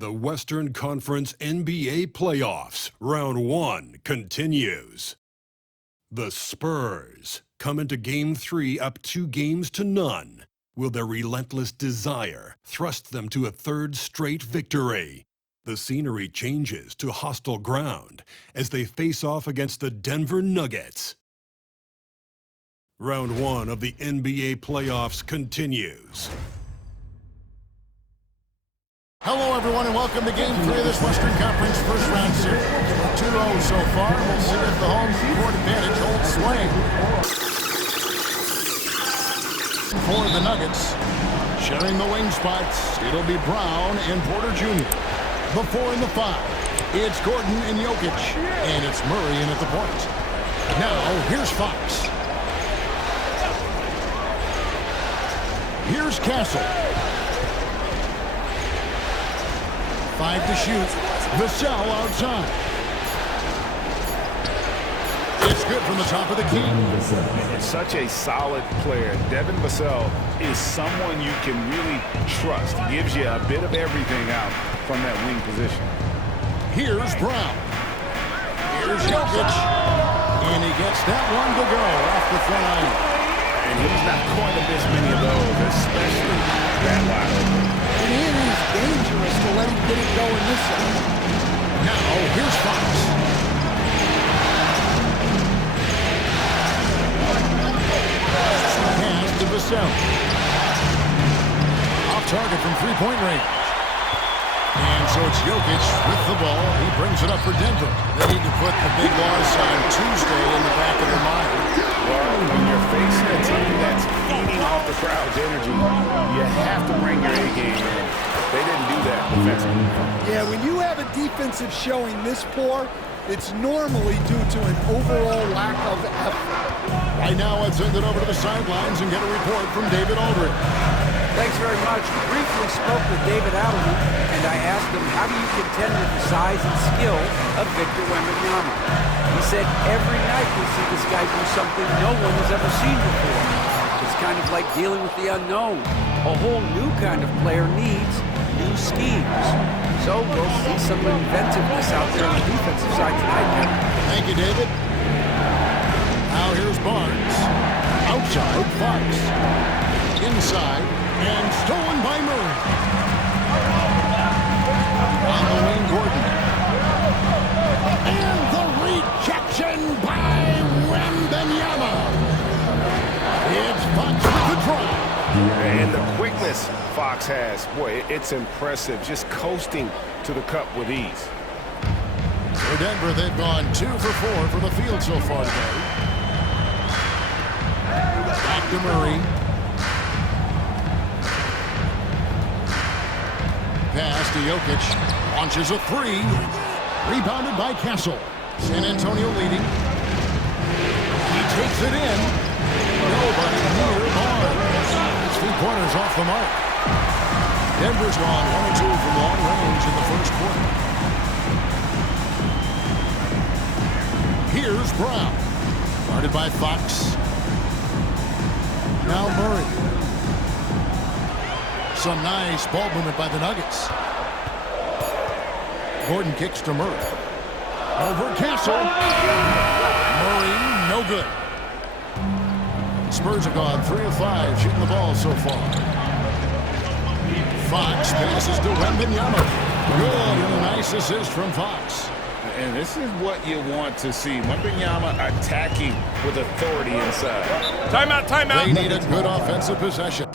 The Western Conference NBA Playoffs, Round 1 continues. The Spurs come into Game 3 up 2-0. Will their relentless desire thrust them to a third straight victory? The scenery changes to hostile ground as they face off against the Denver Nuggets. Round 1 of the NBA Playoffs continues. Hello, everyone, and welcome to Game 3 of this Western Conference first round series. 2-0 so far. We'll see if the home court advantage holds sway. For the Nuggets, sharing the wing spots, it'll be Brown and Porter Jr. The 4 and the 5. It's Gordon and Jokic, and it's Murray in at the point. Now, here's Fox. Here's Castle. 5 to shoot. Vassell outside. It's good from the top of the key. It's such a solid player. Devin Vassell is someone you can really trust. Gives you a bit of everything out from that wing position. Here's Brown. Here's Jokic. And he gets that one to go off the front line. And he's not going to miss many of those, especially that wide open. And it is dangerous to let him get it going this side. Now, here's Fox. Pass to Vassell. Off target from three-point range. And so it's Jokic with the ball. He brings it up for Denver. They need to put the big loss on Tuesday in the back of their mind. Well, when you're facing a team that's feeding off the crowd's energy, you have to bring your A game in. They didn't do that defensively. Yeah, when you have a defensive showing this poor, it's normally due to an overall lack of effort. Right now, let's send it over to the sidelines and get a report from David Aldridge. Thanks very much. Briefly spoke with David Aldridge, and I asked him, how do you contend with the size and skill of Victor Wembanyama? He said, every night we see this guy do something no one has ever seen before. It's kind of like dealing with the unknown. A whole new kind of player needs new schemes. So we'll see some inventiveness out there on the defensive side tonight, Kevin. Thank you, David. Now here's Barnes. Outside, Fox. Inside, and stolen by Murray. On the wing, Gordon. And the rejection by Wembanyama. It's Fox with the draw. And the quickness Fox has, boy, it's impressive. Just coasting to the cup with ease. For Denver, they've gone 2 for 4 from the field so far today. Back to Murray. Pass to Jokic. Launches a 3. Rebounded by Castle. San Antonio leading. He takes it in. Nobody near Barnes. His 3 pointers off the mark. Denver's gone 1 2 from long range in the first quarter. Here's Brown. Guarded by Fox. Now Murray. Some nice ball movement by the Nuggets. Gordon kicks to Murray. Over Castle. Murray, no good. Spurs have gone 3 of 5 shooting the ball so far. Fox passes to Wembanyama. Good, and a nice assist from Fox. And this is what you want to see. Wembanyama attacking with authority inside. Timeout, timeout. They need a good offensive possession.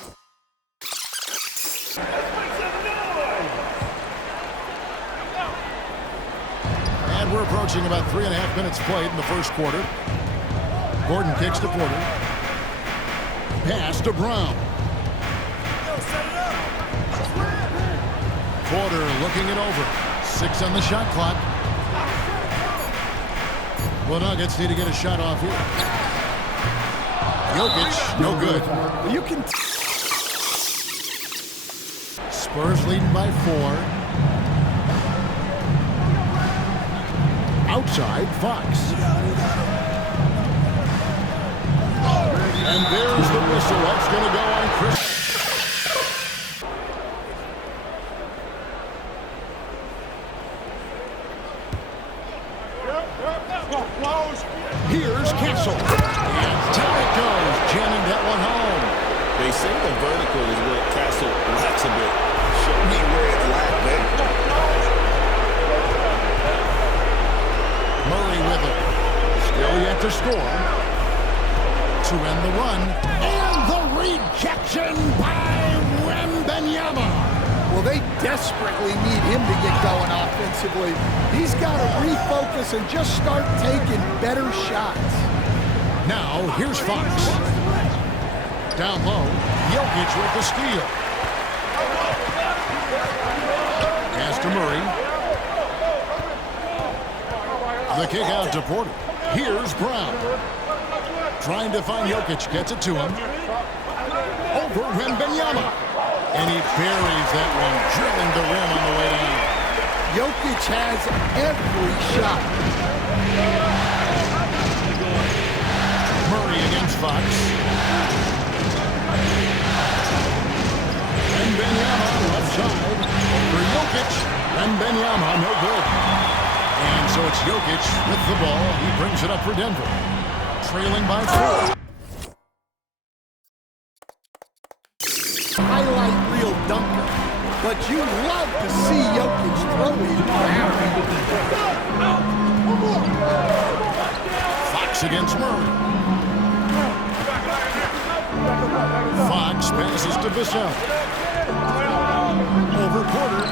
And we're approaching about 3.5 minutes played in the first quarter. Gordon kicks to Porter. Pass to Brown. Porter looking it over. 6 on the shot clock. The Nuggets need to get a shot off here. Jokic, no good. You can... Spurs leading by 4. Outside, Fox. And there's the whistle. That's going to go on Chris. Here's Castle. And down it goes, jamming that one home. They say the vertical is where Castle lacks a bit. Show me where it lacked there. Murray with it. Still yet to score. To end the run. And the rejection by Wembanyama. Well, they desperately need him to get going offensively. He's got to refocus and just start taking better shots. Now, here's Fox. Down low, Jokic with the steal. Pass to Murray. The kick out to Porter. Here's Brown. Trying to find Jokic, gets it to him. Over Wembanyama. And he buries that one, drilling the rim on the way down. Jokic has every shot. Murray against Fox. Wembanyama left side. For Jokic. Wembanyama, no good. And so it's Jokic with the ball. He brings it up for Denver. Trailing by 4. Highlight reel dunker. But you love to see Jokic throw it down. Fox against Murray. Fox passes to Vassell. Over Porter.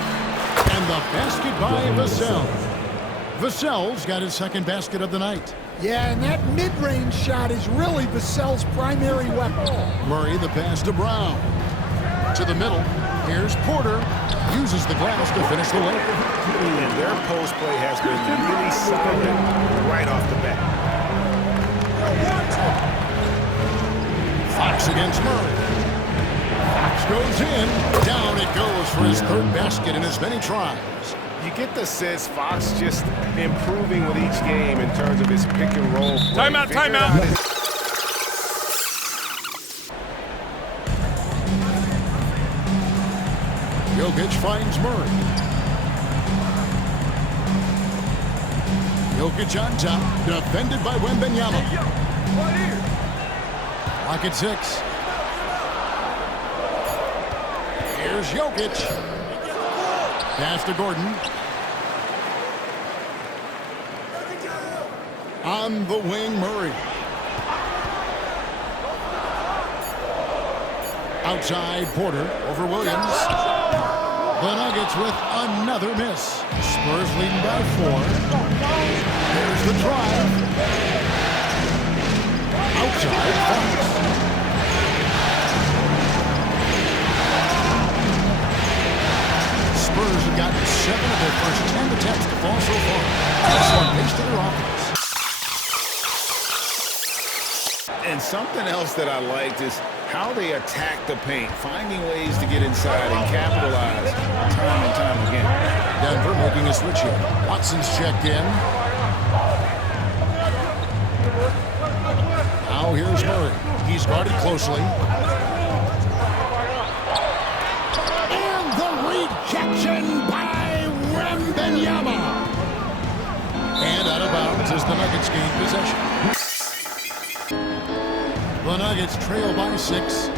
And the basket by Vassell. Vassell's got his second basket of the night. Yeah, and that mid-range shot is really Vassell's primary weapon. Murray the pass to Brown. To the middle. Here's Porter. Uses the glass to finish the layup. And their post play has been really solid right off the bat. Fox against Murray. Fox goes in. Down it goes for his third basket in as many tries. You get the sense Fox just improving with each game in terms of his pick and roll play. Timeout. Jokic finds Murray. Jokic on top, defended by Wembanyama. Clock at 6. Here's Jokic. Pass to Gordon. On the wing, Murray. Outside, Porter over Williams. The Nuggets with another miss. Spurs leading by 4. There's the drive. Outside, Fox. Spurs have gotten 7 of their first 10 attempts to fall so far. That's one base to their offense. And something else that I liked is how they attack the paint, finding ways to get inside and capitalize time and time again. Denver making a switch here. Watson's checked in. Now here's Murray. He's guarded closely. And the rejection by Wembanyama. And out of bounds as the Nuggets gain possession. The Nuggets trail by 6.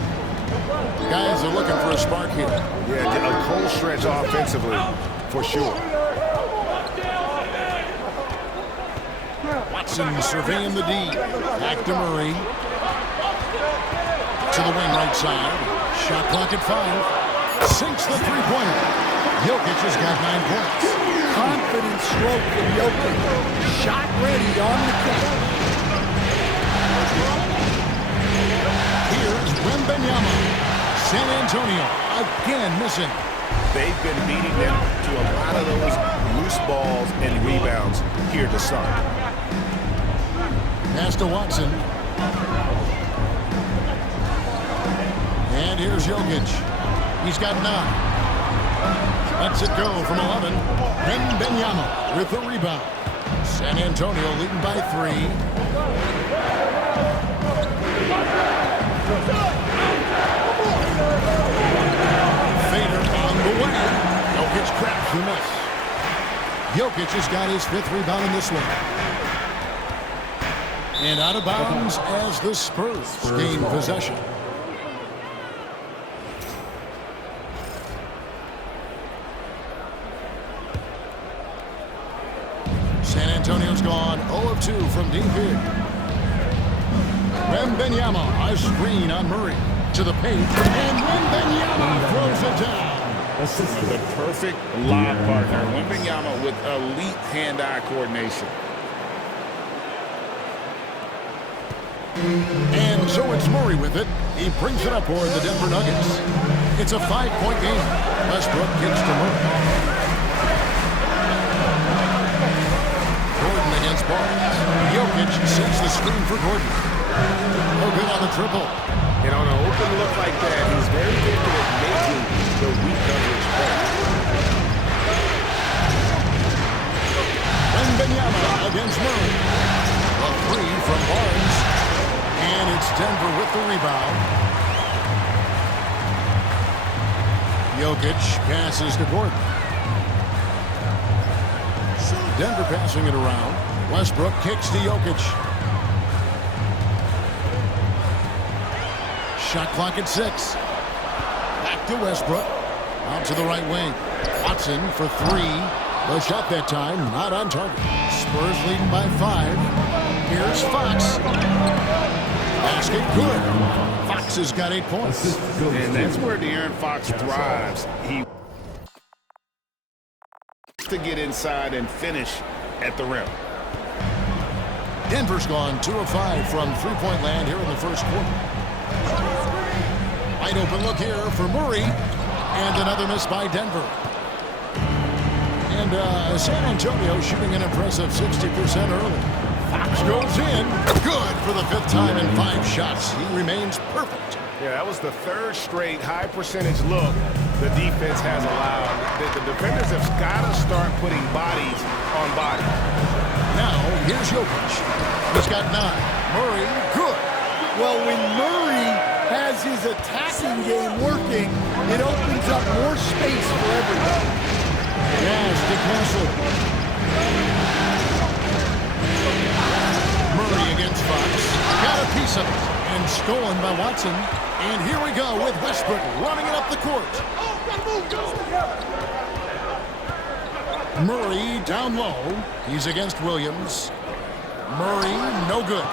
Guys are looking for a spark here. Yeah, a cold stretch offensively, for sure. Watson surveying the D. Back to Murray. To the wing right side. Shot clock at 5. Sinks the three-pointer. Jokic has got 9 points. Confident stroke from Jokic. Shot ready on the kick. Here's Wembanyama. San Antonio again missing. They've been beating them to a lot of those loose balls and rebounds here to start. Pass to Watson. And here's Jokic. He's got 9. Lets it go from 11. Wembanyama with the rebound. San Antonio leading by 3. Fader on the way. Jokic cracks the miss. Jokic has got his 5th rebound in this one. And out of bounds as the Spurs gain possession. San Antonio's gone 0 of 2 from deep here. Wembanyama, a screen on Murray. To the paint, and Wembanyama throws it down. The perfect lob partner. Wembanyama with elite hand-eye coordination. And so it's Murray with it. He brings it up for the Denver Nuggets. It's a 5-point game. Westbrook kicks to Murray. Gordon against Barnes. Jokic sets the screen for Gordon. No good on the triple. And on an open look like that, he's very gifted at making the weak coverage play. Wembanyama against Murray. A 3 from Barnes. And it's Denver with the rebound. Jokic passes to Gordon. Denver passing it around. Westbrook kicks to Jokic. Shot clock at 6. Back to Westbrook. Out to the right wing. Watson for 3. The shot that time not on target. Spurs leading by 5. Here's Fox. Basket good. Fox has got 8 points. And that's where De'Aaron Fox thrives. He to get inside and finish at the rim. Denver's gone 2 of 5 from three-point land here in the first quarter. Wide open look here for Murray. And another miss by Denver. And San Antonio shooting an impressive 60% early. Fox goes in. Good for the 5th time in 5 shots. He remains perfect. Yeah, that was the 3rd straight high percentage look the defense has allowed. The defenders have got to start putting bodies on bodies. Now, here's Jokic. He's got 9. Murray, good. Well, when Murray has his attacking game working, it opens up more space for everyone. Yes, to Castle. Murray against Fox. Got a piece of it. And stolen by Watson. And here we go with Westbrook running it up the court. Murray down low. He's against Williams. Murray, no good.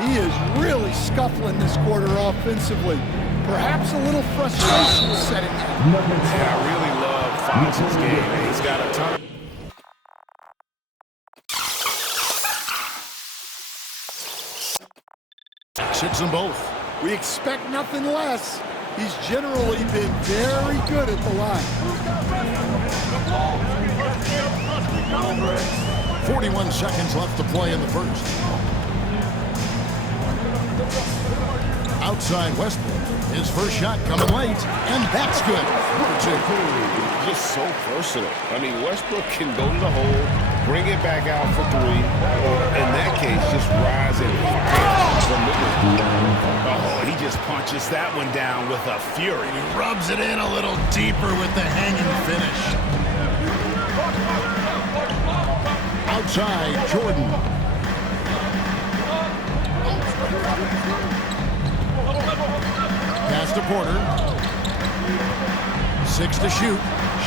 He is really scuffling this quarter offensively. Perhaps a little frustration setting in. Yeah, I really love Fox's game. He's got a ton of... Hits them both. We expect nothing less. He's generally been very good at the line. 41 seconds left to play in the first. Outside Westbrook. His first shot coming late, and that's good. Just so versatile. I mean, Westbrook can go to the hole, bring it back out for 3, or in that case, just rise and fire from the Oh, he just punches that one down with a fury. He rubs it in a little deeper with the hanging finish. Outside, Jordan. Pass to Porter. 6 to shoot.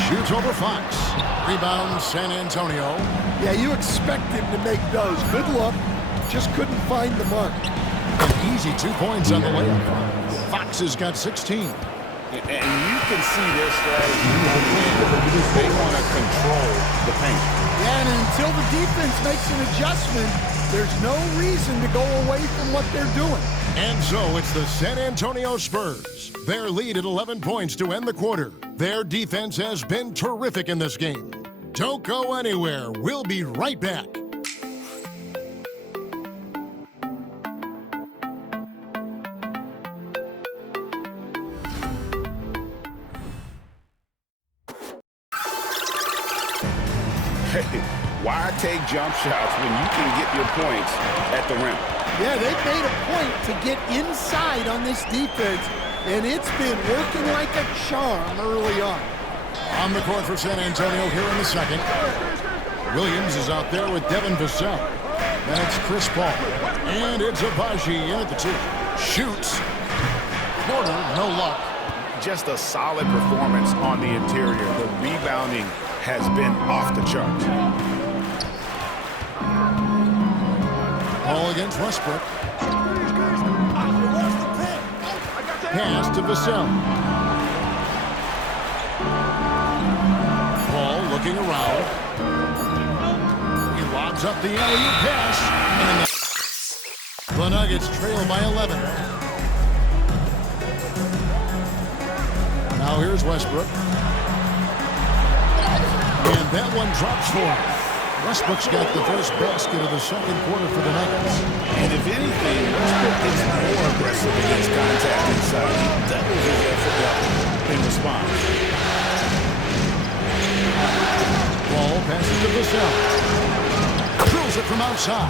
Shoots over Fox. Rebound, San Antonio. Yeah, you expect him to make those. Good look. Just couldn't find the mark. An easy 2 points on the layup. Fox has got 16. And you can see their strategy. They want to control the paint. Yeah, and until the defense makes an adjustment, there's no reason to go away from what they're doing. And so it's the San Antonio Spurs. Their lead at 11 points to end the quarter. Their defense has been terrific in this game. Don't go anywhere. We'll be right back. Why take jump shots when you can get your points at the rim? Yeah, they've made a point to get inside on this defense, and it's been working like a charm early on. On the court for San Antonio here in the second. Williams is out there with Devin Vassell. Then it's Chris Paul. And it's Abaji in at the 2. Shoots. Porter, no luck. Just a solid performance on the interior. The rebounding has been off the charts. Paul against Westbrook. Pass to Vassell. Paul looking around. He lobs up the alley-oop pass. And the Nuggets trail by 11. Now here's Westbrook. And that one drops for him. Westbrook's got the first basket of the second quarter for the Nuggets. And if anything, Westbrook is more aggressive against contact inside. He doubles his effort in response. Ball passes to Vassell. Drills it from outside.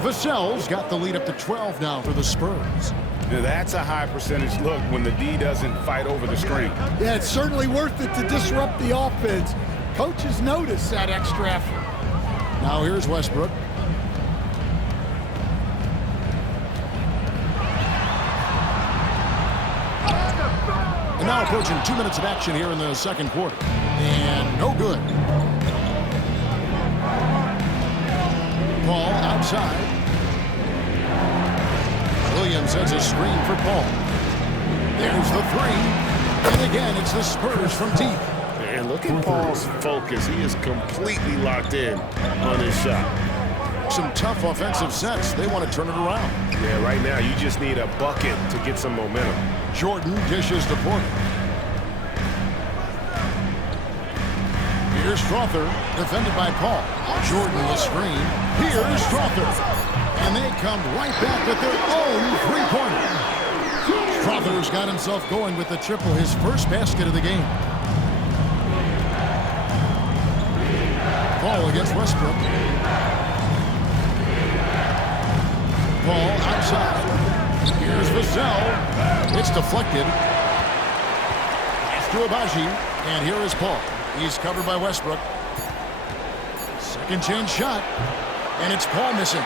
Vassell's got the lead up to 12 now for the Spurs. Now that's a high percentage look when the D doesn't fight over the screen. Yeah, it's certainly worth it to disrupt the offense. Coaches notice that extra effort. Now here's Westbrook. And now approaching 2 minutes of action here in the second quarter. And no good. Paul outside. Williams sets a screen for Paul. There's the 3. And again, it's the Spurs from deep. And look at Paul's focus. He is completely locked in on his shot. Some tough offensive sets. They want to turn it around. Yeah, right now you just need a bucket to get some momentum. Jordan dishes to Porter. Here's Strother, defended by Paul. Jordan the screen. Here's Strother. And they come right back with their own three-pointer. Strother's got himself going with the triple, his first basket of the game. Paul against Westbrook. Paul outside. Here's Vassell. It's deflected. It's to Abaji. And here is Paul. He's covered by Westbrook. Second chance shot. And it's Paul missing.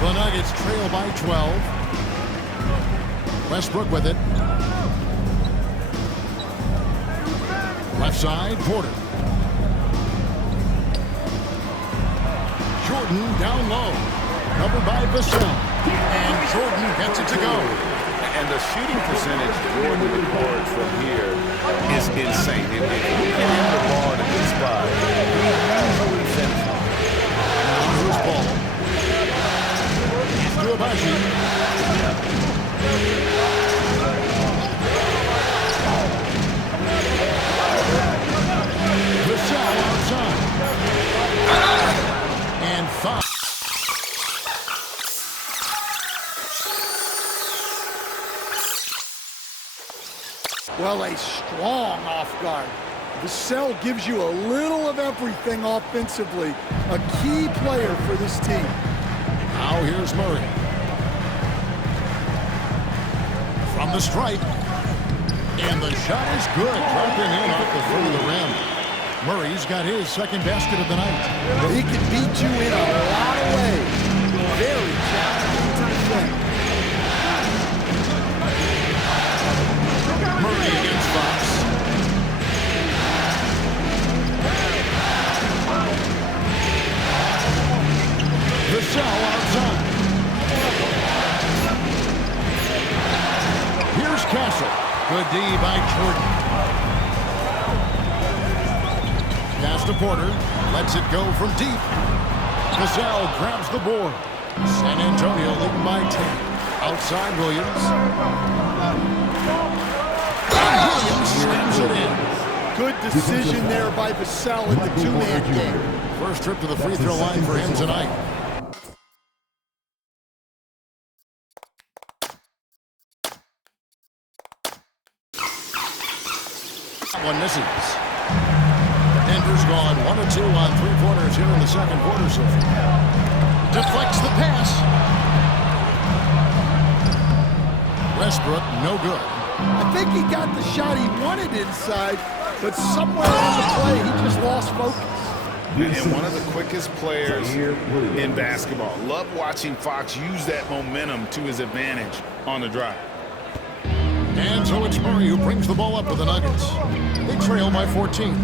The Nuggets trail by 12. Westbrook with it. Left side, Porter. Jordan down low. Covered by Vassell. And Jordan gets it to go. And the shooting percentage Jordan records from here is insane. If you can hit the ball in a good spot, he finishes. Now here's Paul. To Abaji. Vassell outside. And 5. Well, a strong off guard. Vassell gives you a little of everything offensively. A key player for this team. Now here's Murray. From the stripe. And the shot is good. Dropping in off the front of the rim. Murray's got his second basket of the night. He can beat you in a lot of ways. Very challenging to defend. Murray against Fox. Vassell outside. Here's Castle. Good D by Jordan. Pass to Porter. Lets it go from deep. Vassell grabs the board. San Antonio leading by 10. Outside Williams. Williams slams it in. Good decision there by Vassell in the two-man game. First trip to the free throw line for him tonight. That one misses. Denver's gone 1 of 2 on three-pointers here in the second quarter so far. Deflects the pass. Westbrook, no good. I think he got the shot he wanted inside, but somewhere on the play he just lost focus. And one of the quickest players in basketball. Love watching Fox use that momentum to his advantage on the drive. And so it's Murray who brings the ball up for the Nuggets. They trail by 14.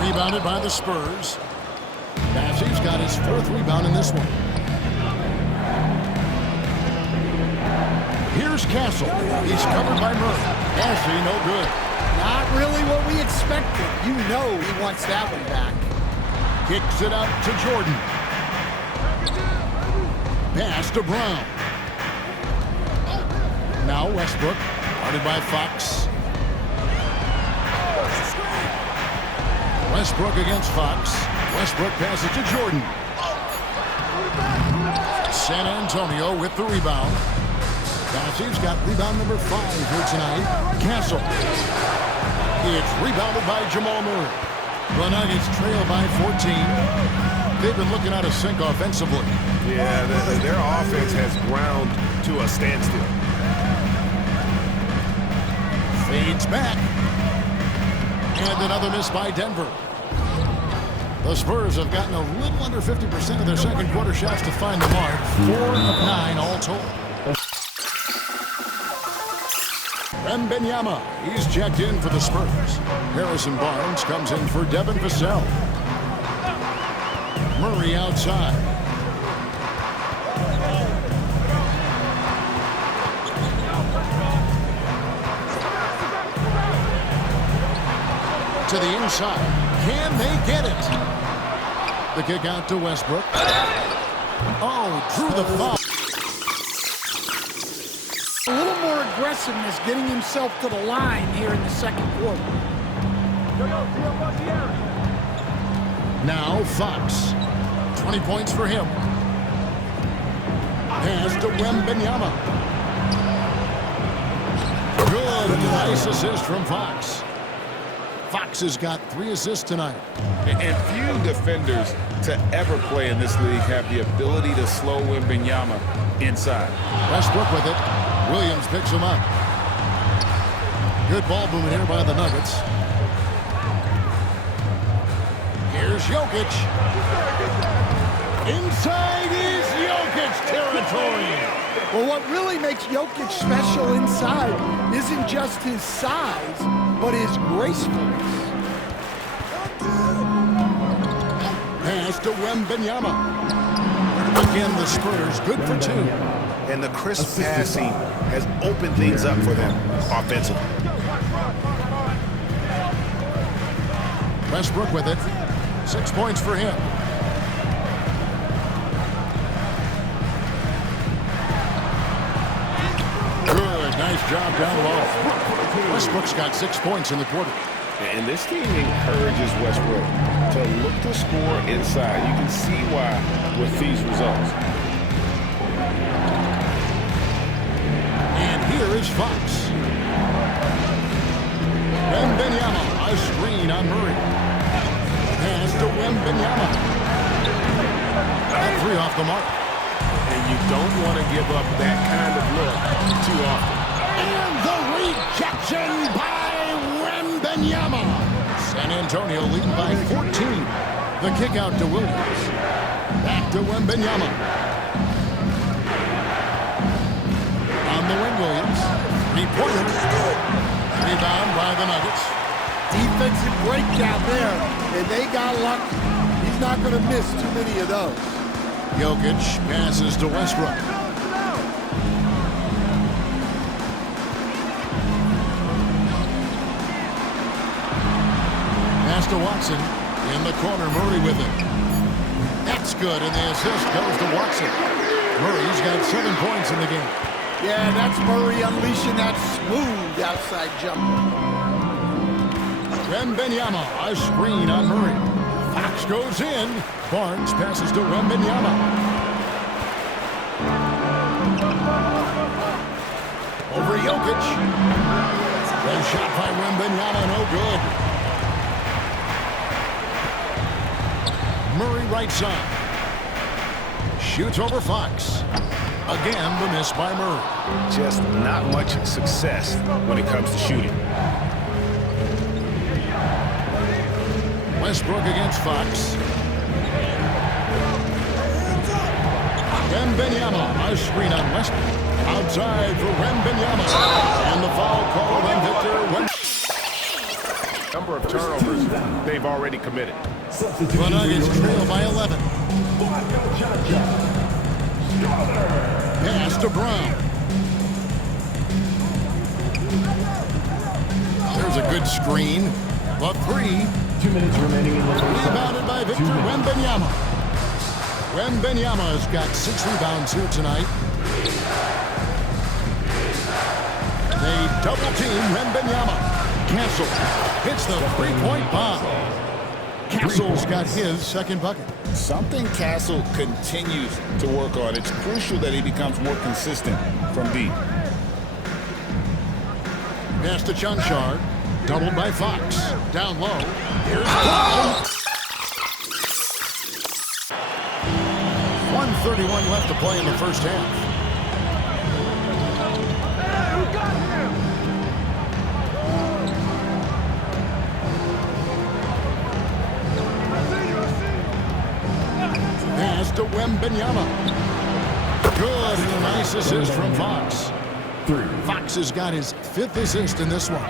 Rebounded by the Spurs. Bassey's got his 4th rebound in this one. Here's Castle. He's covered by Murray. Bassey, no good. Not really what we expected. You know he wants that one back. Kicks it out to Jordan. Pass to Brown. Now Westbrook, guarded by Fox. Westbrook against Fox. Westbrook passes to Jordan. San Antonio with the rebound. Bassey's got rebound number 5 here tonight. Castle. It's rebounded by Jamal Murray. The Nuggets trail by 14. They've been looking out of sync offensively. Yeah, their offense has ground to a standstill. Fades back. And another miss by Denver. The Spurs have gotten a little under 50% of their second quarter shots to find the mark. 4 of 9 all told. Wembanyama, he's checked in for the Spurs. Harrison Barnes comes in for Devin Vassell. Murray outside. To the inside. Can they get it? The kick out to Westbrook. Oh, drew the foul. A little more aggressiveness getting himself to the line here in the second quarter. Now Fox. 20 points for him. Pass to Wembanyama. Good. Nice assist from Fox. Fox has got 3 assists tonight. And few defenders to ever play in this league have the ability to slow Wembanyama inside. Westbrook with it. Williams picks him up. Good ball movement here by the Nuggets. Here's Jokic. Inside is Jokic territory. Well, what really makes Jokic special inside isn't just his size, but his gracefulness. Pass to Wembanyama. Again, the Spurs good for 2. And the crisp passing has opened things up for them offensively. Westbrook with it. 6 points for him. Good, nice job down low. Westbrook's got 6 points in the quarter. And this team encourages Westbrook to look to score inside. You can see why with these results. And here is Fox. Wembanyama, a screen on Murray. Pass to Wembanyama. And 3 off the mark. And you don't want to give up that kind of look too often. And the rejection by Wembanyama. San Antonio leading by 14. The kick out to Williams. Back to Wembanyama. On the wing, Williams. 3-pointer. Rebound by the Nuggets. Defensive breakdown there, and they got lucky. He's not going to miss too many of those. Jokic passes to Westbrook. Pass to Watson. In the corner, Murray with it. That's good, and the assist goes to Watson. Murray's got 7 points in the game. Yeah, that's Murray unleashing that smooth outside jumper. Wembanyama, a screen on Murray. Fox goes in. Barnes passes to Wembanyama. Over Jokic. The shot by Wembanyama, no good. Murray right side. Shoots over Fox. Again, the miss by Murray. Just not much success when it comes to shooting. Westbrook against Fox. Wembanyama, a screen on Westbrook. Outside for Wembanyama. And the foul called on Victor Wembanyama. Number of turnovers they've already committed. The Nuggets trail by 11. Pass to Brown. There's a good screen. The three. 2 minutes remaining in the first half. Rebounded by Victor Wembanyama. Wembanyama has got 6 rebounds here tonight. They double team Wembanyama. Castle hits the three-point bomb. Castle's got his second bucket. Something Castle continues to work on. It's crucial that he becomes more consistent from deep. Pass to Chunchard. Doubled by Fox. Down low. Here's Brown. 1:31 left to play in the first half. Pass to Wembanyama. Good. And a nice assist from Fox. Fox has got his 5th assist in this one.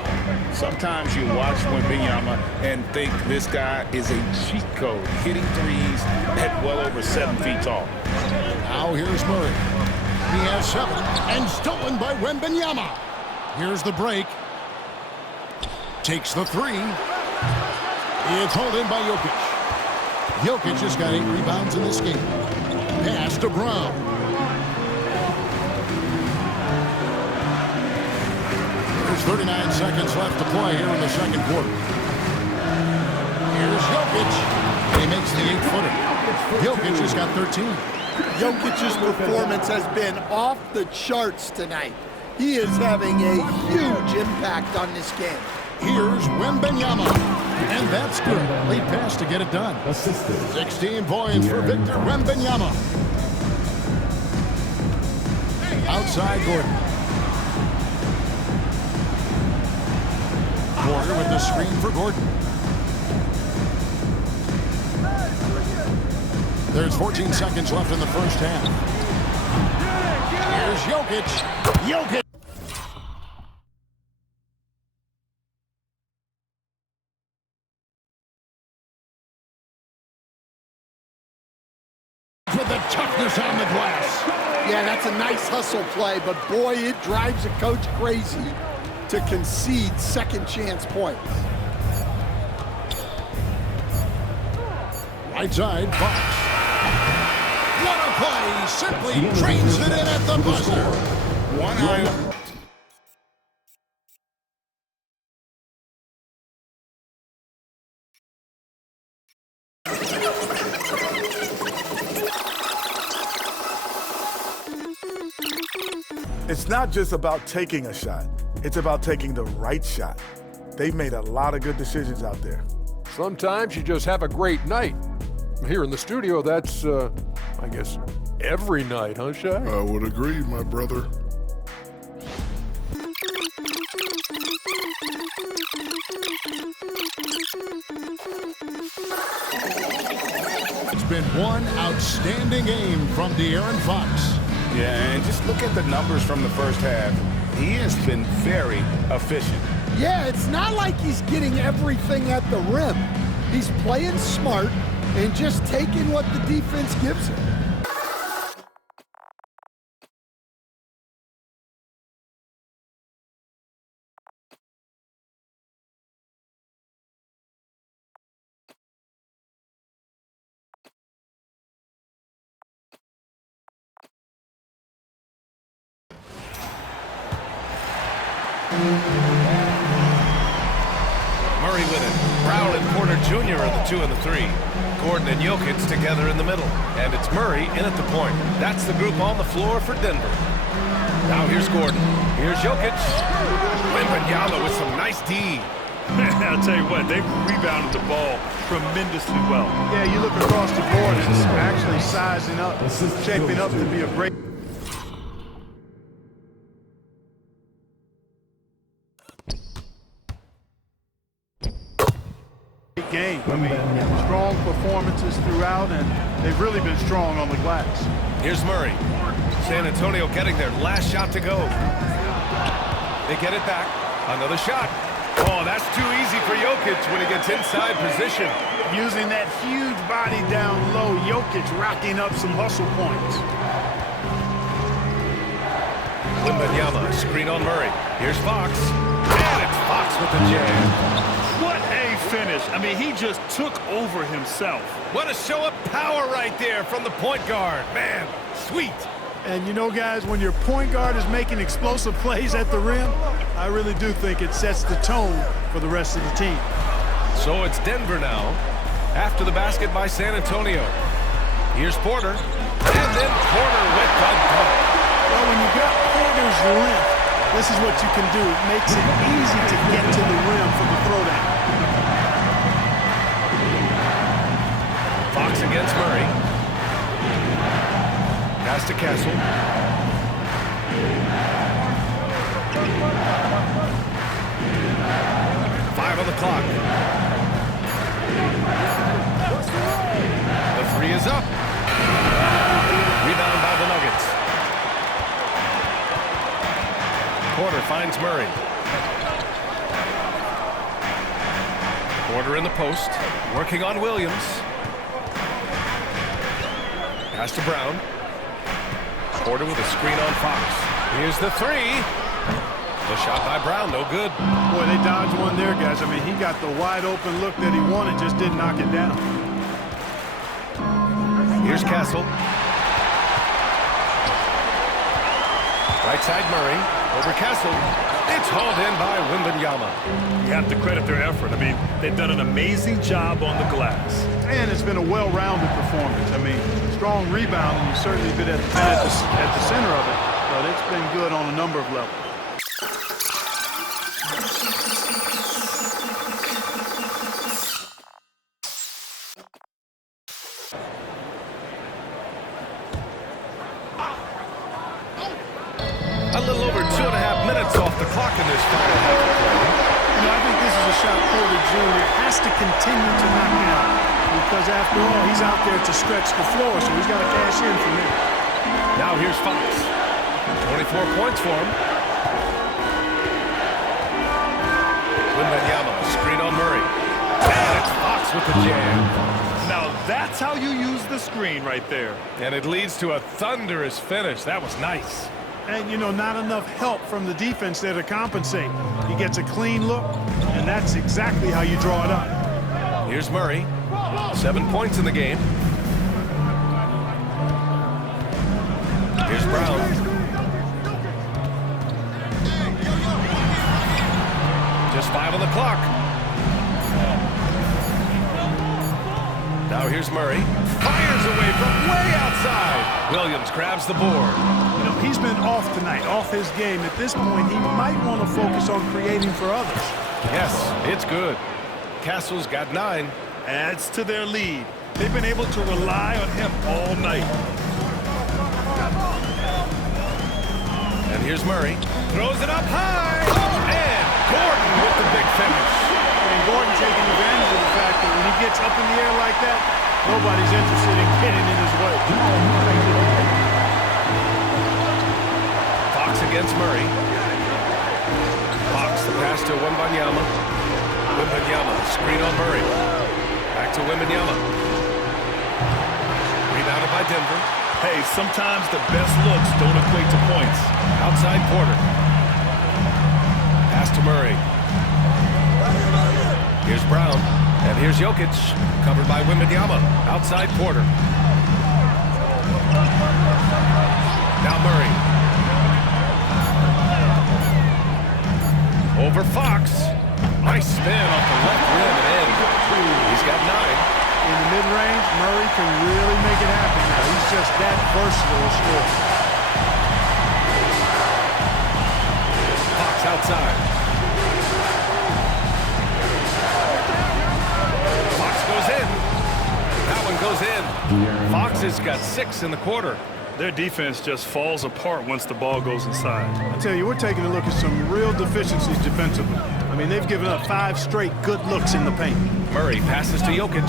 Sometimes you watch Wembanyama and think this guy is a cheat code, hitting threes at well over 7 feet tall. Now here's Murray. He has 7 and stolen by Wembanyama. Here's the break. Takes the 3. It's hauled in by Jokic. Jokic has got 8 rebounds in this game. Pass to Brown. There's 39 seconds left to play here in the second quarter. Here's Jokic. And he makes the 8-footer. Jokic has got 13. Jokic's performance has been off the charts tonight. He is having a huge impact on this game. Here's Wembanyama. And that's good. Late pass to get it done. 16 points for Victor Wembanyama. Outside Gordon. Porter with the screen for Gordon. There's 14 seconds left in the first half. Here's Jokic. Jokic. With the toughness on the glass. Yeah, that's a nice hustle play, but boy, it drives a coach crazy to concede second chance points. Right side, Fox. What a play! Simply trains it in at the buzzer. One eye. It's not just about taking a shot. It's about taking the right shot. They've made a lot of good decisions out there. Sometimes you just have a great night. Here in the studio, that's, I guess, every night, huh, Shaq? I would agree, my brother. It's been one outstanding game from De'Aaron Fox. Yeah, and just look at the numbers from the first half. He has been very efficient. Yeah, it's not like he's getting everything at the rim. He's playing smart and just taking what the defense gives him. Murray with it. Brown and Porter Jr. are the 2 and the 3. Gordon and Jokic together in the middle. And it's Murray in at the point. That's the group on the floor for Denver. Now here's Gordon. Here's Jokic. Wembanyama with some nice D. I'll tell you what, they've rebounded the ball tremendously well. Yeah, you look across the board, it's actually sizing up, shaping up to be a great game. I mean, strong performances throughout, and they've really been strong on the glass. Here's Murray. San Antonio getting their last shot to go. They get it back. Another shot. Oh, that's too easy for Jokic when he gets inside position. Using that huge body down low, Jokic racking up some hustle points. Wembanyama, screen on Murray. Here's Fox. And it's Fox with the jam. What a finish. I mean, he just took over himself. What a show of power right there from the point guard. Man, sweet. And you know, guys, when your point guard is making explosive plays at the rim, I really do think it sets the tone for the rest of the team. So it's Denver now, after the basket by San Antonio. Here's Porter, and then Porter with the dunk. Well, when you got Porter's length, this is what you can do. It makes it easy to get to the rim from the throwdown. Fox against Murray. Pass to Castle. Five on the clock. The three is up. Rebound by the Nuggets. Porter finds Murray. Porter in the post, working on Williams. Pass to Brown. Porter with a screen on Fox. Here's the three. The shot by Brown, no good. Boy, they dodged one there, guys. I mean, he got the wide open look that he wanted, just didn't knock it down. Here's Castle. Right side Murray. Over Castle. It's hauled in by Wembanyama. You have to credit their effort. I mean, they've done an amazing job on the glass. And it's been a well-rounded performance. I mean, strong rebound, and you've certainly been at the center of it, but it's been good on a number of levels. A little over 2.5 minutes off the clock in this final half of play. You know, I think this is a shot Porter Jr. has to continue to knock down, because after all, he's out there to stretch the floor, so he's got to cash in from there. Now here's Fox. 24 points for him. Wembanyama, screen on Murray. And it's Fox with the jam. Now that's how you use the screen right there. And it leads to a thunderous finish. That was nice. And, you know, not enough help from the defense there to compensate. He gets a clean look, and that's exactly how you draw it up. Here's Murray. 7 points in the game. Here's Brown. Just 5 on the clock. Now here's Murray. Fires away from way outside. Williams grabs the board. You know, he's been off tonight, off his game. At this point, he might want to focus on creating for others. Yes, it's good. Castle's got 9. Adds to their lead. They've been able to rely on him all night. And here's Murray. Throws it up high. And Gordon with the big finish. And Gordon taking advantage of the fact that when he gets up in the air like that, nobody's interested in getting in his way. Fox against Murray. Fox, the pass to Wembanyama. Wembanyama, screen on Murray. Back to Wembanyama. Rebounded by Denver. Hey, sometimes the best looks don't equate to points. Outside Porter. Pass to Murray. Here's Brown. And here's Jokic. Covered by Wembanyama. Outside Porter. Now Murray. Over Fox. Nice spin off the left rim and in. He's got 9. In the mid-range, Murray can really make it happen now. He's just that versatile a scorer. Fox outside. goes in. Fox has got 6 in the quarter. Their defense just falls apart once the ball goes inside. I tell you, we're taking a look at some real deficiencies defensively. I mean, they've given up 5 straight good looks in the paint. Murray passes to Jokic.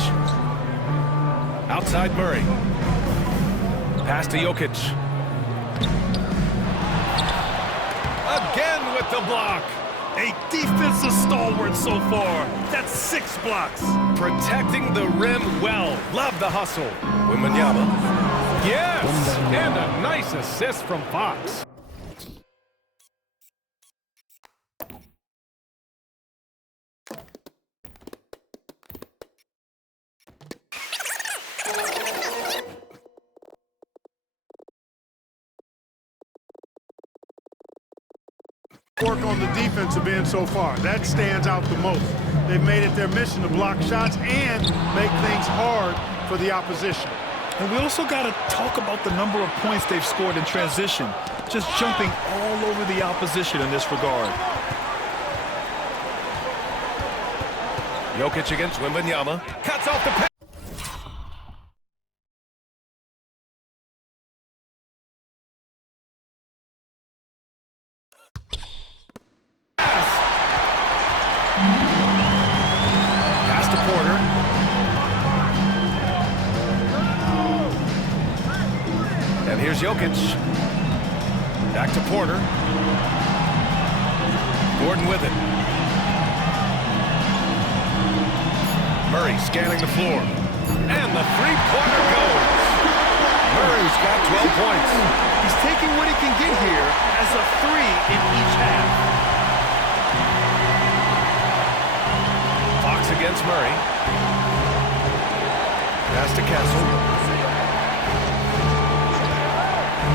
Outside Murray. Pass to Jokic. Again with the block. A defensive stalwart so far. That's 6 blocks. Protecting the rim well. Love the hustle. Wembanyama. Yes! And a nice assist from Fox. Work on the defensive end so far. That stands out the most. They've made it their mission to block shots and make things hard for the opposition. And we also got to talk about the number of points they've scored in transition. Just jumping all over the opposition in this regard. Jokic against Wembanyama. Cuts off the pass. Pass to Porter. And here's Jokic. Back to Porter. Gordon with it. Murray scanning the floor. And the three-pointer goes. Murray's got 12 points. He's taking what he can get here as a 3 in each half. Fox against Murray. Pass to Kessel.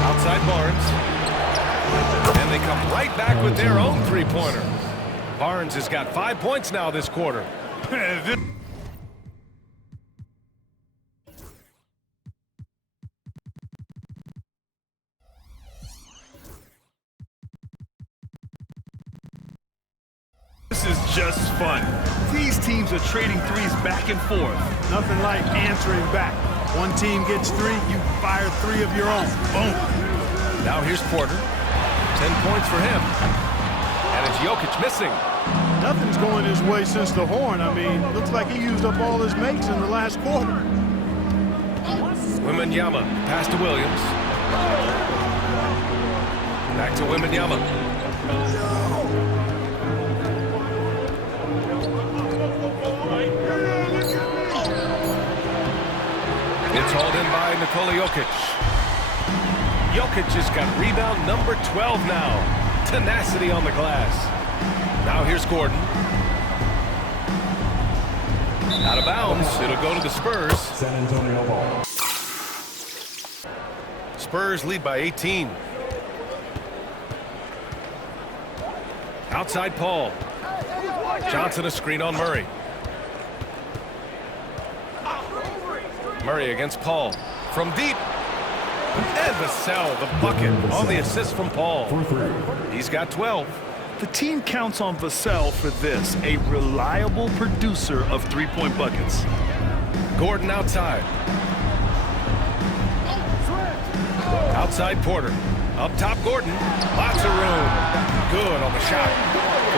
Outside Barnes. And they come right back with their own three-pointer. Barnes has got 5 points now this quarter. This is just fun. These teams are trading threes back and forth. Nothing like answering back. One team gets 3, you fire 3 of your own. Boom. Now here's Porter. 10 points for him. And it's Jokic missing. Nothing's going his way since the horn. I mean, looks like he used up all his mates in the last quarter. Wembanyama. Pass to Williams. Back to Wembanyama. It's hauled in by Nikola Jokic. Jokic has got rebound number 12 now. Tenacity on the glass. Now here's Gordon. Out of bounds. It'll go to the Spurs. San Antonio ball. Spurs lead by 18. Outside Paul. Johnson a screen on Murray. Murray against Paul. From deep. And Vassell, the bucket on the assist from Paul. He's got 12. The team counts on Vassell for this, a reliable producer of three-point buckets. Gordon outside. Outside Porter. Up top Gordon. Lots of room. Good on the shot.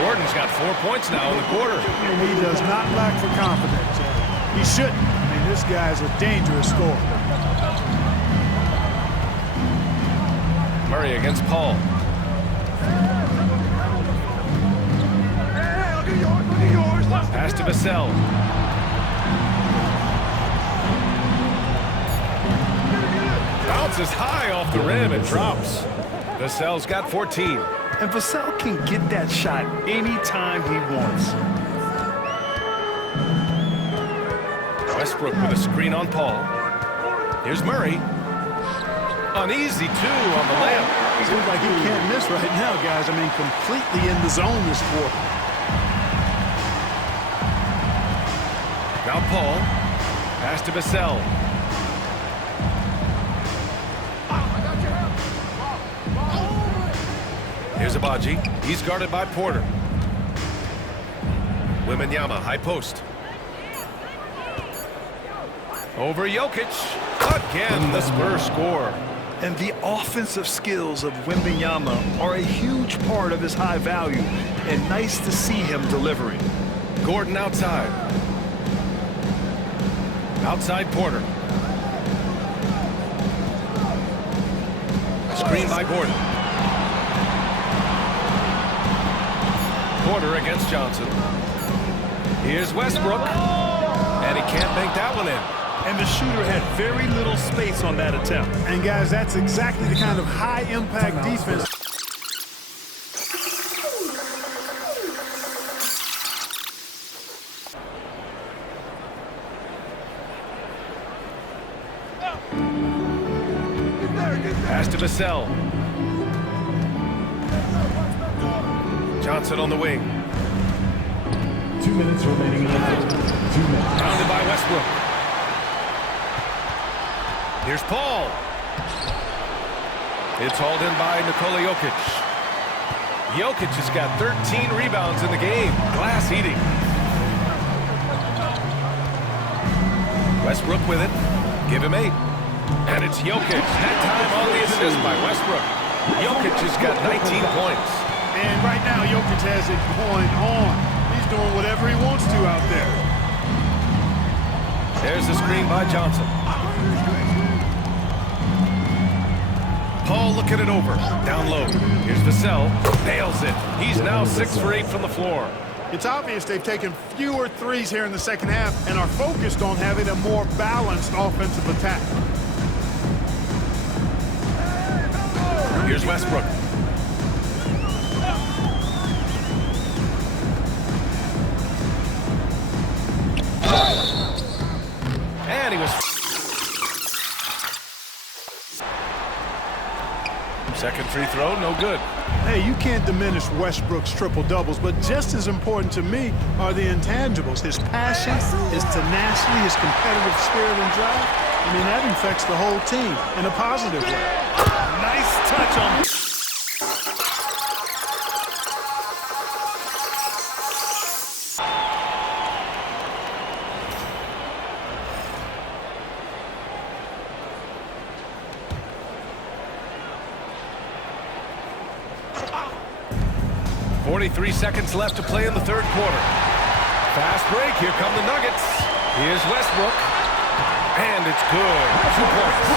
Gordon's got 4 points now in the quarter. And he does not lack for confidence. He shouldn't. I mean, this guy's a dangerous scorer. Murray against Paul. Pass to Vassell. Bounces high off the rim and drops. Vassell's got 14. And Vassell can get that shot anytime he wants. Westbrook with a screen on Paul. Here's Murray. An easy 2 on the layup. Seems like he can't miss right now, guys. I mean, completely in the zone this quarter. Now Paul. Pass to Vassell. Here's Abaji. He's guarded by Porter. Wembanyama, high post. Over Jokic. Again, the Spurs score. And the offensive skills of Wembanyama are a huge part of his high value, and nice to see him delivering. Gordon outside. Outside Porter. Screen by Gordon. Porter against Johnson. Here's Westbrook. And he can't bank that one in. And the shooter had very little space on that attempt. And guys, that's exactly the kind of high-impact defense. Pass to Vassell. Johnson on the wing. 2 minutes remaining in the third. 2 minutes. Pounded by Westbrook. Here's Paul. It's hauled in by Nikola Jokic. Jokic has got 13 rebounds in the game. Glass eating. Westbrook with it. Give him 8. And it's Jokic. That time on the assist by Westbrook. Jokic has got 19 points. And right now, Jokic has it going on. He's doing whatever he wants to out there. There's the screen by Johnson. Paul looking it over. Down low. Here's Vassell. Nails it. He's now 6 for 8 from the floor. It's obvious they've taken fewer threes here in the second half and are focused on having a more balanced offensive attack. Here's Westbrook. And he was... Second free throw, no good. Hey, you can't diminish Westbrook's triple-doubles, but just as important to me are the intangibles. His passion, his tenacity, his competitive spirit and drive. I mean, that infects the whole team in a positive way. Nice touch on... 43 seconds left to play in the third quarter. Fast break. Here come the Nuggets. Here's Westbrook. And it's good. 2 points.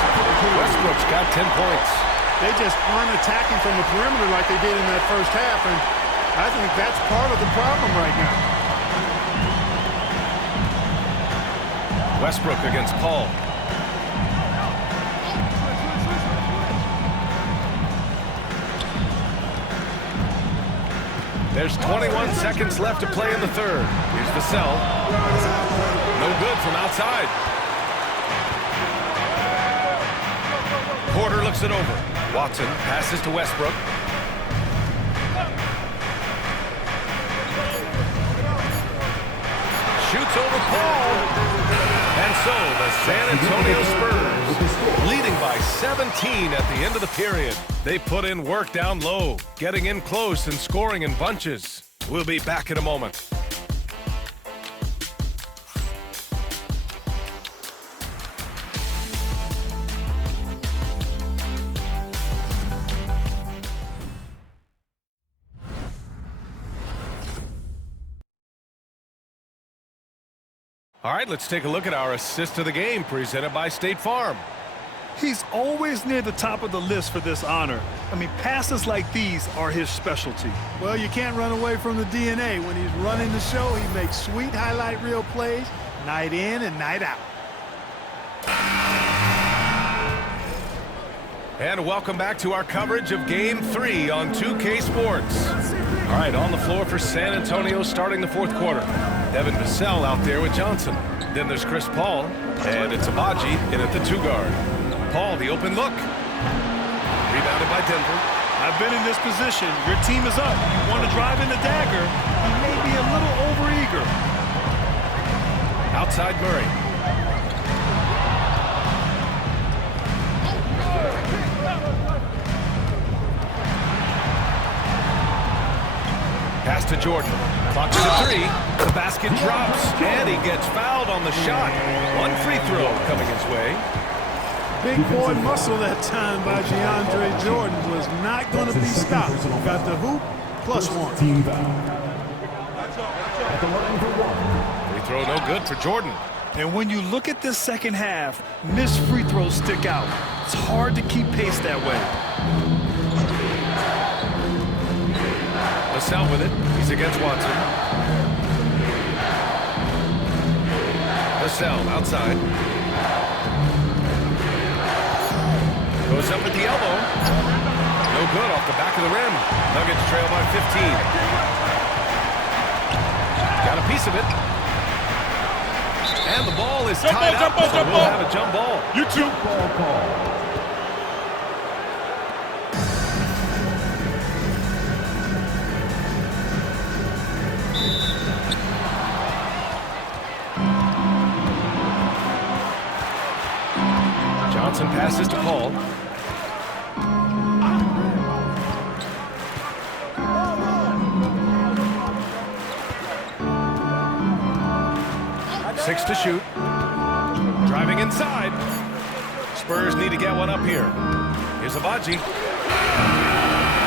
Westbrook's got 10 points. They just aren't attacking from the perimeter like they did in that first half, and I think that's part of the problem right now. Westbrook against Paul. There's 21 seconds left to play in the third. Here's Vassell. No good from outside. Porter looks it over. Watson passes to Westbrook. Shoots over Paul. And so the San Antonio Spurs, leading by 17 at the end of the period. They put in work down low, getting in close and scoring in bunches. We'll be back in a moment. All right, let's take a look at our assist of the game presented by State Farm. He's always near the top of the list for this honor. I mean, passes like these are his specialty. Well, you can't run away from the DNA. When he's running the show, he makes sweet highlight reel plays night in and night out. And welcome back to our coverage of Game 3 on 2K Sports. All right, on the floor for San Antonio starting the fourth quarter. Devin Vassell out there with Johnson. Then there's Chris Paul, and it's Abaji in at the 2 guard. Paul, the open look. Rebounded by Denver. I've been in this position. Your team is up. You want to drive in the dagger. He may be a little overeager. Outside Murray. Pass to Jordan. Clock to 3. The basket drops, and he gets fouled on the shot. One free throw coming his way. Big boy muscle that time by DeAndre Jordan was not going to be stopped. Got the hoop, +1. Team foul. At the line for one. Free throw no good for Jordan. And when you look at this second half, missed free throws stick out. It's hard to keep pace that way. Vassell with it. He's against Watson. Vassell outside. Goes up at the elbow. No good off the back of the rim. Nuggets trail by 15. Got a piece of it. And the ball is tied up, so we'll have a jump ball. You too. Ball call. Johnson passes to Paul. Six to shoot. Driving inside. Spurs need to get one up here. Here's Abaji.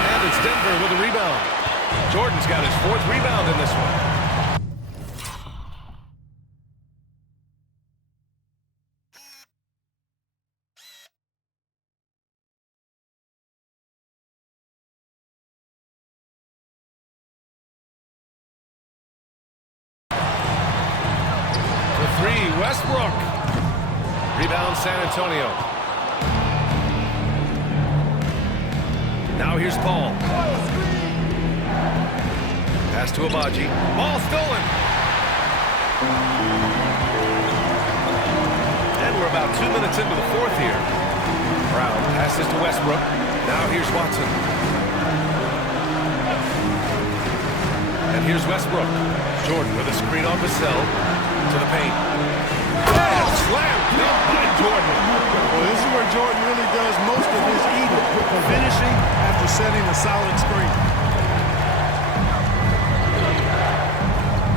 And it's Denver with a rebound. Jordan's got his 4th rebound in this one. Westbrook. Rebound San Antonio. Now here's Paul. Pass to Abaji. Ball stolen. And we're about 2 minutes into the 4th here. Brown passes to Westbrook. Now here's Watson. And here's Westbrook. Jordan with a screen on Vassell. To the paint. Slammed by Jordan. Well, this is where Jordan really does most of his eating, finishing after setting a solid screen.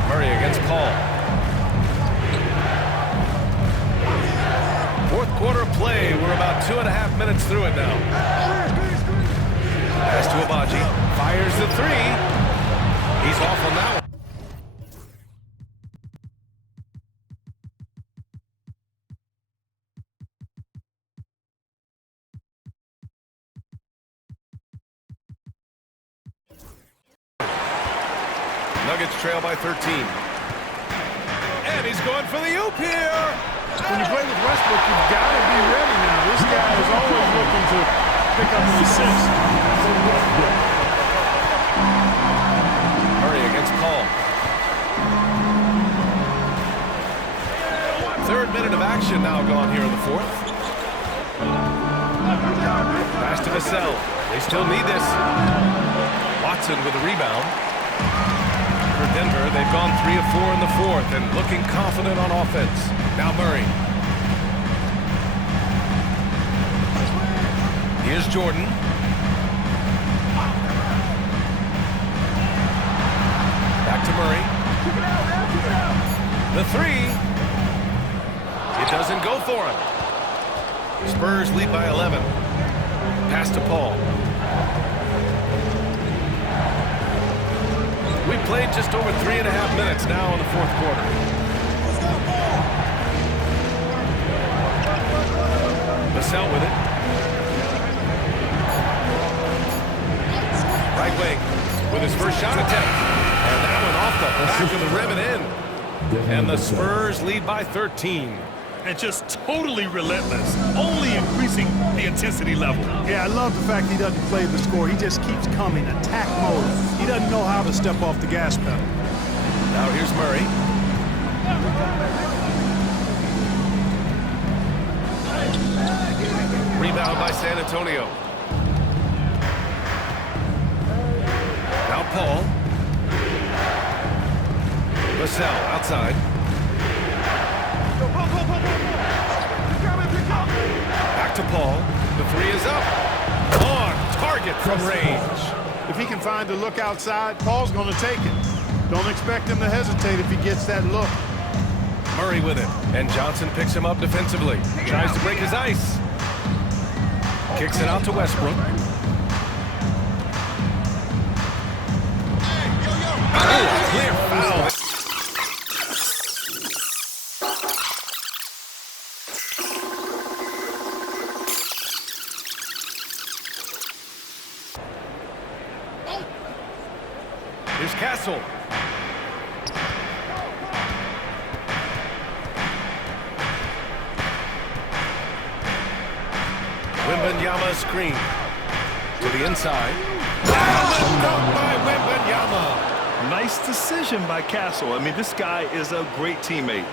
Murray against Paul. 4th quarter of play. We're about 2.5 minutes through it now. Pass to Abaji. Fires the 3. He's off on that one. Nuggets trail by 13. And he's going for the oop here. When you play with Westbrook, you've got to be ready now. This guy is always looking to pick up an assist. Murray against Paul. 3rd minute of action now gone here in the 4th. Pass to Vassell. They still need this. Watson with the rebound. For Denver, they've gone 3 of 4 in the 4th and looking confident on offense. Now Murray. Here's Jordan. Back to Murray. The 3. It doesn't go for him. Spurs lead by 11. Pass to Paul. We played just over 3.5 minutes now in the 4th quarter. Vassell with it. Right wing with his first shot attempt. And that one off the back of the rim and in. And the Spurs lead by 13. And just totally relentless, only increasing the intensity level. Yeah, I love the fact he doesn't play the score. He just keeps coming, attack mode. He doesn't know how to step off the gas pedal. Now here's Murray. Rebound by San Antonio. Now Paul. Vassell outside. Back to Paul. The 3 is up. On target from range. If he can find the look outside, Paul's going to take it. Don't expect him to hesitate if he gets that look. Murray with it, and Johnson picks him up defensively. Tries to break his ice. Kicks it out to Westbrook. Oh, clear foul. Here's Castle. Wembanyama screen to the inside. And the dunk by Wembanyama. Nice decision by Castle. I mean, this guy is a great teammate.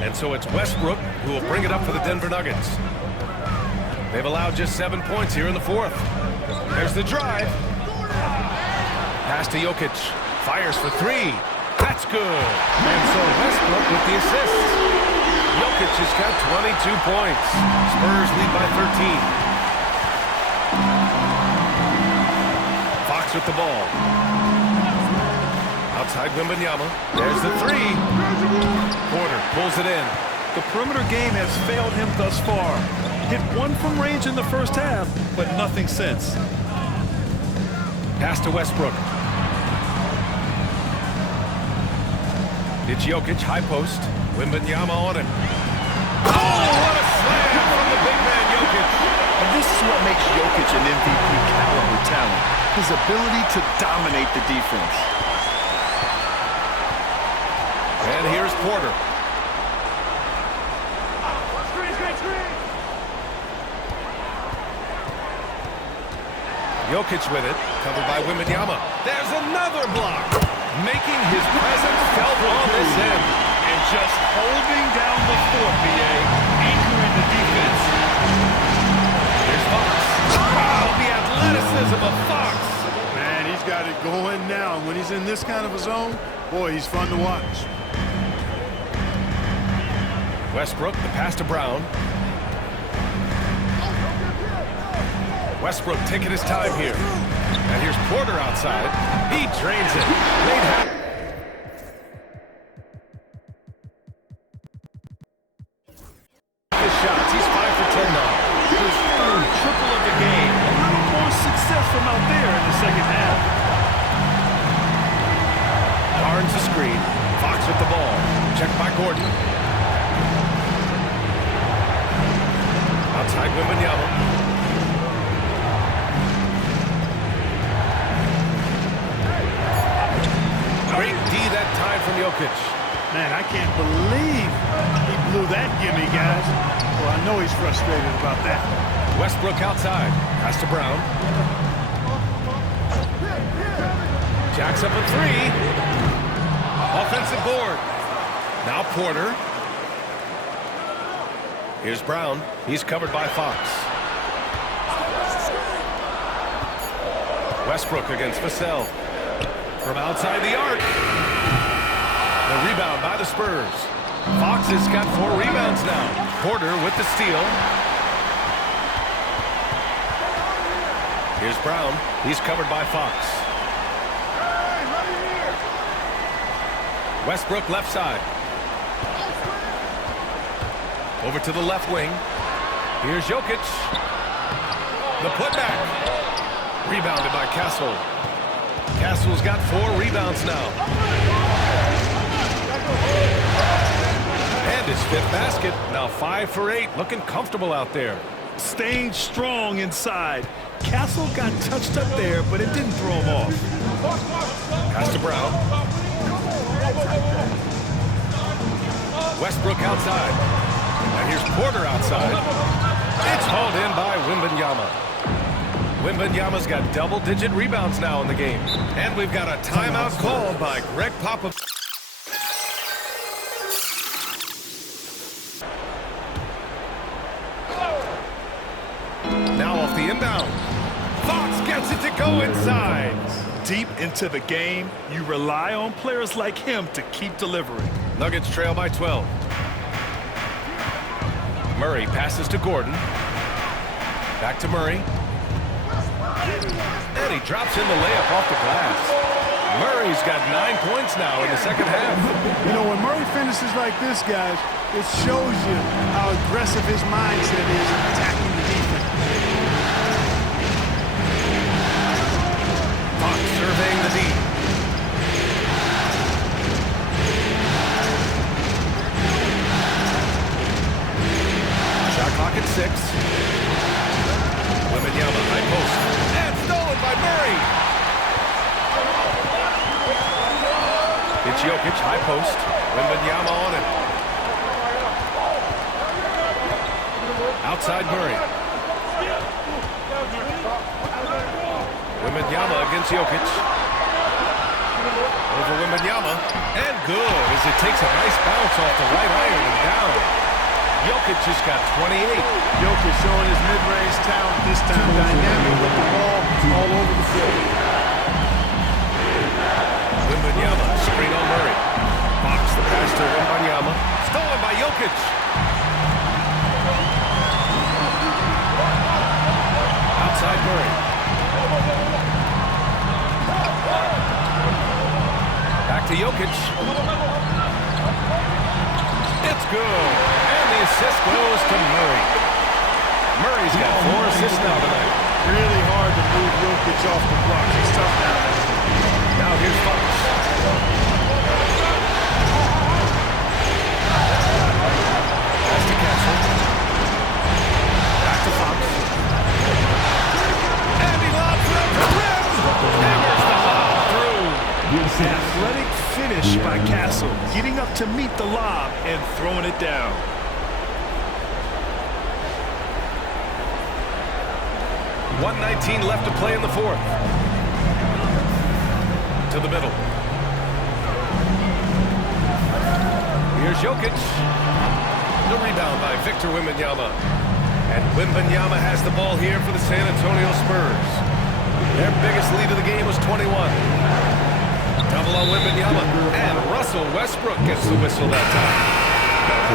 And so it's Westbrook who will bring it up for the Denver Nuggets. They've allowed just 7 points here in the fourth. There's the drive. Pass to Jokic. Fires for 3. That's good. And so Westbrook with the assist. Jokic has got 22 points. Spurs lead by 13. Fox with the ball. Outside Wembanyama. There's the 3. Porter pulls it in. The perimeter game has failed him thus far. Hit 1 from range in the first half, but nothing since. Pass to Westbrook. It's Jokic, high post. Wembanyama on him. Oh, what a slam from the big man, Jokic. And this is what makes Jokic an MVP caliber talent. His ability to dominate the defense. And here's Porter. Jokic with it, covered by Wembanyama. There's another block, making his presence felt on this end. And just holding down the fort, BA, anchoring the defense. Here's Fox. Wow, the athleticism of Fox. Man, he's got it going now. When he's in this kind of a zone, boy, he's fun to watch. Westbrook, the pass to Brown. Westbrook taking his time here. And here's Porter outside. He drains it. His shots. He's 5 for 10 now. His third triple of the game. A little more success from out there in the second half. Barnes the screen. Fox with the ball. Checked by Gordon. Outside Wembanyama. Great D that time from Jokic. Man, I can't believe he blew that gimme, guys. Well, I know he's frustrated about that. Westbrook outside. Pass to Brown. Jacks up a 3. Offensive board. Now Porter. Here's Brown. He's covered by Fox. Westbrook against Vassell. From outside the arc. The rebound by the Spurs. Fox has got 4 rebounds now. Porter with the steal. Here's Brown. He's covered by Fox. Westbrook left side. Over to the left wing. Here's Jokic. The putback. Rebounded by Castle. Castle's got 4 rebounds now. And his 5th basket. Now 5 for 8. Looking comfortable out there. Staying strong inside. Castle got touched up there, but it didn't throw him off. Pass to Brown. Westbrook outside. And here's Porter outside. It's hauled in by Wembanyama. Wembanyama's got double-digit rebounds now in the game. And we've got a timeout called by Greg Popovich. Now off the inbound. Fox gets it to go inside. Deep into the game, you rely on players like him to keep delivering. Nuggets trail by 12. Murray passes to Gordon. Back to Murray. And he drops in the layup off the glass. Murray's got 9 points now in the second half. You know, when Murray finishes like this, guys, it shows you how aggressive his mindset is in attacking the defense. Fox surveying the D. Shot clock at 6. Wembanyama, high post. And stolen by Murray. It's Jokic, high post. Wembanyama on it. Outside Murray. Wembanyama against Jokic. Over Wembanyama. And good as it takes a nice bounce off the right iron and down. Jokic just got 28. Jokic showing his mid-range talent this time. Dynamic with the ball all over the floor. Wembanyama, screen on Murray. Fox the pass to Wembanyama. Stolen by Jokic. Outside Murray. Back to Jokic. It's good. And the assist goes to Murray. Murray's got 4 assists now tonight. Really hard to move Jokic off the block. He's tough now. Now here's Fox. Pass to Castle. Back to Fox. And he lobs it up for rim. Hammers the lob through. Athletic finish by Castle, getting up to meet the lob and throwing it down. .119 left to play in the fourth. To the middle. Here's Jokic. The rebound by Victor Wembanyama. And Wembanyama has the ball here for the San Antonio Spurs. Their biggest lead of the game was 21. Double on Wembanyama. And Russell Westbrook gets the whistle that time.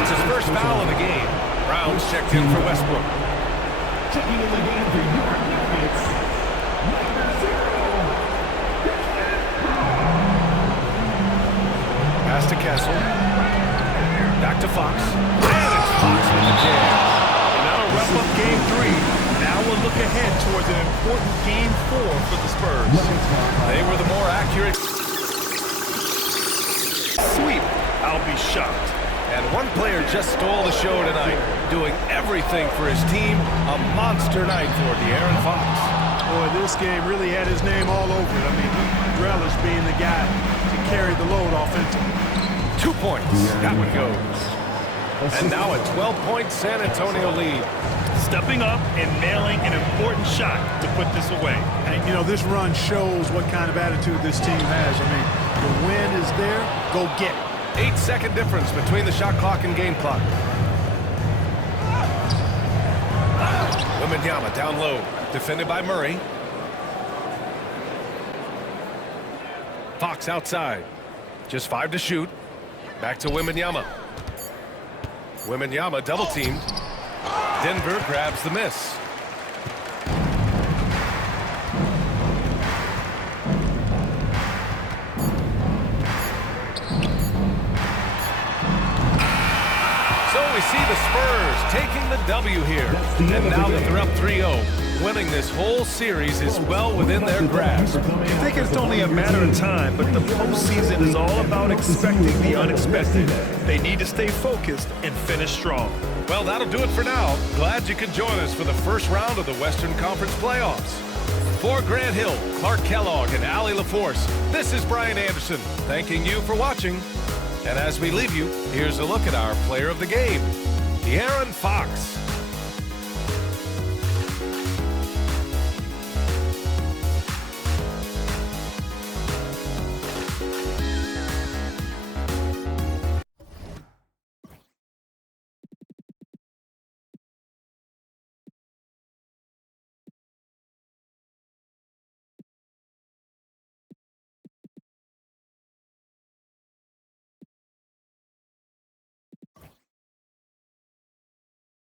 It's his first foul of the game. Brown's checked in for Westbrook. Checking in the game for your Nuggets, number 0. Pass to Castle. Back to Fox. And it's Fox with the jam. That'll wrap up game 3. Now we'll look ahead towards an important game 4 for the Spurs. They were the more accurate. Sweep. I'll be shocked. And one player just stole the show tonight, doing everything for his team. A monster night for De'Aaron Fox. Boy, this game really had his name all over it. I mean, he relished being the guy to carry the load offensively. 2 points. That one goes. And now a 12-point San Antonio lead. Stepping up and nailing an important shot to put this away. And, you know, this run shows what kind of attitude this team has. I mean, the win is there. Go get it. 8-second difference between the shot clock and game clock. Wembanyama down low. Defended by Murray. Fox outside. Just 5 to shoot. Back to Wembanyama. Wembanyama double teamed. Denver grabs the miss. So we see the Spurs taking the W here. And now that they're up 3-0, winning this whole series is well within their grasp. You think it's only a matter of time, but the postseason is all about expecting the unexpected. They need to stay focused and finish strong. Well, that'll do it for now. Glad you could join us for the first round of the Western Conference playoffs. For Grant Hill, Clark Kellogg, and Allie LaForce, this is Brian Anderson, thanking you for watching. And as we leave you, here's a look at our player of the game, De'Aaron Fox.